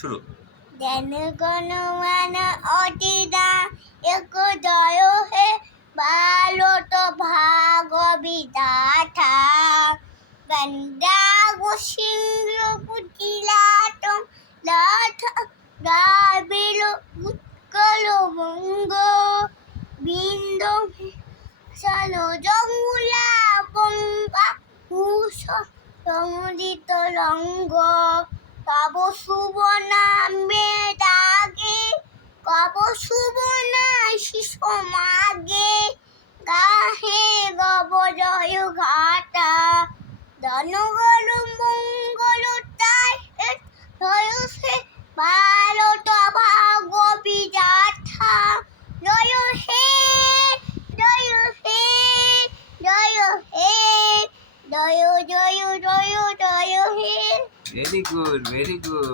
শুরু। জনগণমন অধিনা এক জয় হে ভারত ভাগ বিধাতা গঙ্গা গোসিংহ কুটিলাট লাঠা দ্রাবিড় উৎকল বঙ্গ বিন্দ সান জঙ্গুলা বঙ্গা হুস সমুদিত রঙ্গ কব শুভ নামে ডাকে কব শুভ না শিশু মাগে গাহে গব জয় ঘাটা জনগণ মঙ্গল তাই হয়েছে ভারত ভাগ বিধাতা জয় হে জয় হে জয় হে জয় জয় জয় জয় হে। Very good, very good.